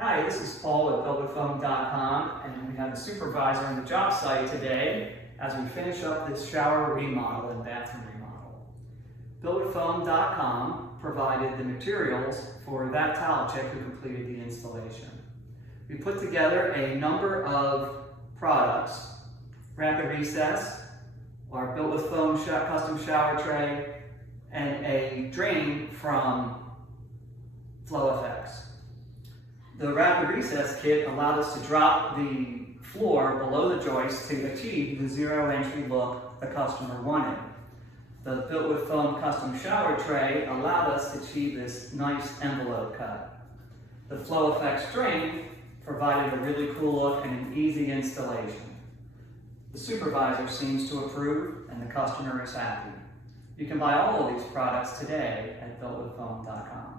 Hi, this is Paul at FLoFX, and we have a supervisor on the job site today as we finish up this shower remodel and bathroom remodel. FLoFX provided the materials for that tile chick who completed the installation. We put together a number of products: rapid recess, our built with foam custom shower tray, and a drain from FLoFX. The rapid recess kit allowed us to drop the floor below the joist to achieve the zero entry look the customer wanted. The built with foam custom shower tray allowed us to achieve this nice envelope cut. The FLoFX drain provided a really cool look and an easy installation. The supervisor seems to approve and the customer is happy. You can buy all of these products today at FLoFX.com.